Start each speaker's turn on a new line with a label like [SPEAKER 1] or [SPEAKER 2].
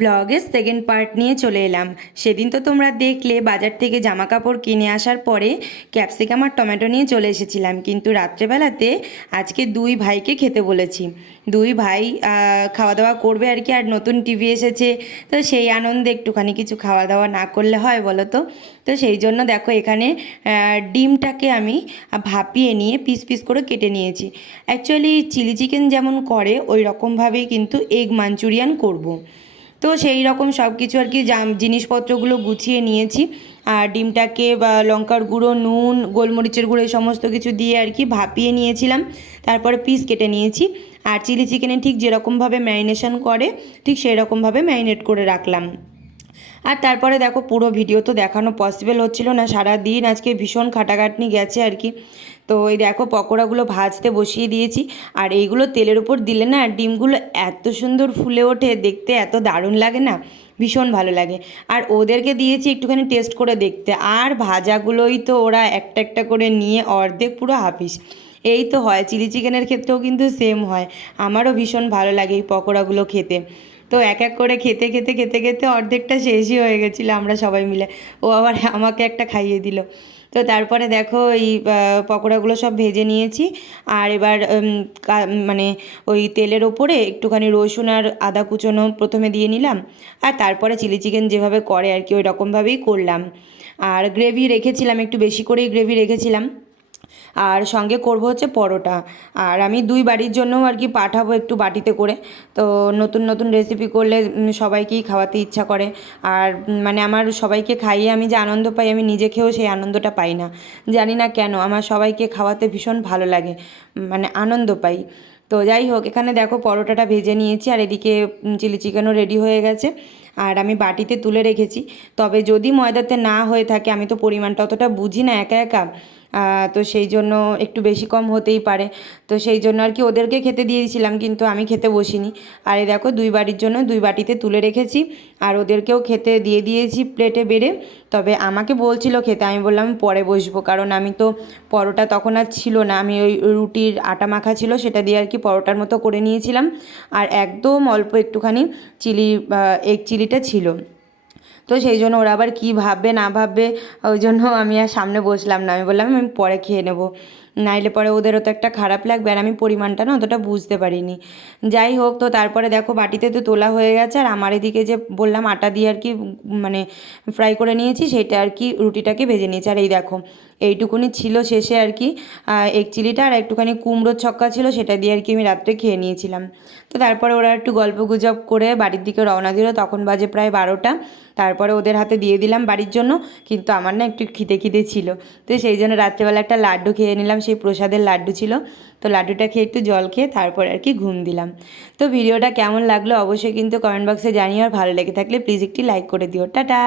[SPEAKER 1] ব্লগের second part নিয়ে চলে এলাম। সেদিন তো তোমরা দেখলে, বাজার থেকে জামা কাপড় কিনে আসার পরে ক্যাপসিকাম আর টমেটো নিয়ে চলে এসেছিলাম। কিন্তু রাত্রেবেলাতে আজকে দুই ভাইকে খেতে বলেছি। দুই ভাই খাওয়া দাওয়া করবে আর কি, আর নতুন টিভি এসেছে। তো সেই আনন্দে একটুখানি কিছু খাওয়া দাওয়া না করলে হয় বলো তো? তো সেই জন্য দেখো এখানে ডিমটাকে আমি ভাপিয়ে নিয়ে পিস পিস করে কেটে নিয়েছি। অ্যাকচুয়ালি চিলি চিকেন যেমন করে ওই রকমভাবেই কিন্তু এগ মাঞ্চুরিয়ান করব। তো সেই রকম সব কিছু আর কি জাম- জিনিসপত্রগুলো গুছিয়ে নিয়েছি। আর ডিমটাকে বা লঙ্কার গুঁড়ো, নুন, গোলমরিচের গুঁড়ো এই সমস্ত কিছু দিয়ে আর কি ভাপিয়ে নিয়েছিলাম। তারপরে পিস কেটে নিয়েছি। আর চিলি চিকেনে ঠিক যেরকমভাবে ম্যারিনেশন করে, ঠিক সেই রকমভাবে ম্যারিনেট করে রাখলাম। আর তারপরে দেখো পুরো ভিডিও তো দেখানো পসিবল হচ্ছিল না সারা দিন আজকে ভীষণ খাটাখাটনি গেছে আর কি। তো এই দেখো পকোড়াগুলো ভাজতে বসিয়ে দিয়েছি, আর এইগুলো তেলের উপর দিলে না ডিমগুলো এত সুন্দর ফুলে ওঠে, দেখতে এত দারুণ লাগে না? ভীষণ ভালো লাগে। আর ওদেরকে দিয়েছি একটুখানি টেস্ট করে দেখতে, আর ভাজাগুলোই তো ওরা একটা একটা করে নিয়ে অর্ধেক পুরো হাফিস। এই তো হয়, চিলি চিকেনের ক্ষেত্রেও কিন্তু সেম হয়। আমারও ভীষণ ভালো লাগে এই পকোড়াগুলো খেতে। তো এক এক করে খেতে খেতে খেতে খেতে অর্ধেকটা শেষই হয়ে গেছিল আমরা সবাই মিলে। ও আবার আমাকে একটা খাইয়ে দিল। তো তারপরে দেখো এই পকোড়াগুলো সব ভেজে নিয়েছি। আর এবার মানে ওই তেলের ওপরে একটুখানি রসুন আর আদা কুচোনো প্রথমে দিয়ে নিলাম। আর তারপরে চিলি চিকেন যেভাবে করে আর কি, ওই রকমভাবেই করলাম। আর গ্রেভি রেখেছিলাম, একটু বেশি করেই গ্রেভি রেখেছিলাম। আর সঙ্গে করব হচ্ছে পরোটা। আর আমি দুই বাড়ির জন্যও আর কি পাঠাবো একটু বাটিতে করে। তো নতুন নতুন রেসিপি করলে সবাইকেই খাওয়াতে ইচ্ছা করে। আর মানে আমার সবাইকে খাইয়ে আমি যে আনন্দ পাই, আমি নিজে খেয়েও সেই আনন্দটা পাই না। জানি না কেন, আমার সবাইকে খাওয়াতে ভীষণ ভালো লাগে। মানে আনন্দ পাই। তো যাই হোক, এখানে দেখো পরোটাটা ভেজে নিয়েছি, আর এদিকে চিলি চিকেনও রেডি হয়ে গেছে। আর আমি বাটিতে তুলে রেখেছি। তবে যদি ময়দাতে না হয়ে থাকে, আমি তো পরিমাণটা অতটা বুঝি না একা একা। তো সেই জন্য একটু বেশি কম হতেই পারে। তো সেই জন্য আর কি ওদেরকে খেতে দিয়েছিলাম কিন্তু আমি খেতে বসিনি। আর এই দেখো, দুই বাড়ির জন্য দুই বাটিতে তুলে রেখেছি। আর ওদেরকেও খেতে দিয়ে দিয়েছি প্লেটে বেড়ে। তবে আমাকে বলছিল খেতে, আমি বললাম পরে বসবো, কারণ আমি তো পরোটা তখন আর ছিল না। আমি ওই রুটির আটা মাখা ছিল, সেটা দিয়ে আর কি পরোটার মতো করে নিয়েছিলাম। আর একদম অল্প একটুখানি চিলি এগ চিলিটা ছিল। তো সেই জন্য ওরা আবার কী ভাববে না ভাববে, ওই জন্য আমি আর সামনে বসলাম না। আমি বললাম আমি পরে খেয়ে নেব। নাইলে পরে ওদেরও তো একটা খারাপ লাগবে আর আমি পরিমাণটা না অতটা বুঝতে পারিনি। যাই হোক, তো তারপরে দেখো বাটিতে তো তোলা হয়ে গেছে আর আমার এদিকে যে বললাম আটা দিয়ে আর কি মানে ফ্রাই করে নিয়েছি সেটা আর কি রুটিটাকে ভেজে নিয়েছি। আর এই দেখো, এইটুকুনি ছিল শেষে আর কি এক চিলিটা আর একটুখানি কুমড়োর ছক্কা ছিল সেটা দিয়ে আর কি আমি রাত্রে খেয়ে নিয়েছিলাম। তো তারপরে ওরা একটু গল্প গুজব করে বাড়ির দিকে রওনা দিল, তখন বাজে প্রায় বারোটা। তারপরে ওদের হাতে দিয়ে দিলাম বাড়ির জন্য, কিন্তু আমার না একটু খিদে খিদে ছিল। তো সেই জন্য রাত্রেবেলা একটা লাড্ডু খেয়ে নিলাম সেই প্রসাদের লাড্ডু ছিল। তো লাড্ডুটা খেয়ে একটু জল খেয়ে তারপর আর কি ঘুম দিলাম। তো ভিডিওটা কেমন লাগল অবশ্যই কিন্তু কমেন্ট বক্সে জানিও আর ভালো লেগে থাকলে প্লিজ একটি লাইক করে দিও। টাটা!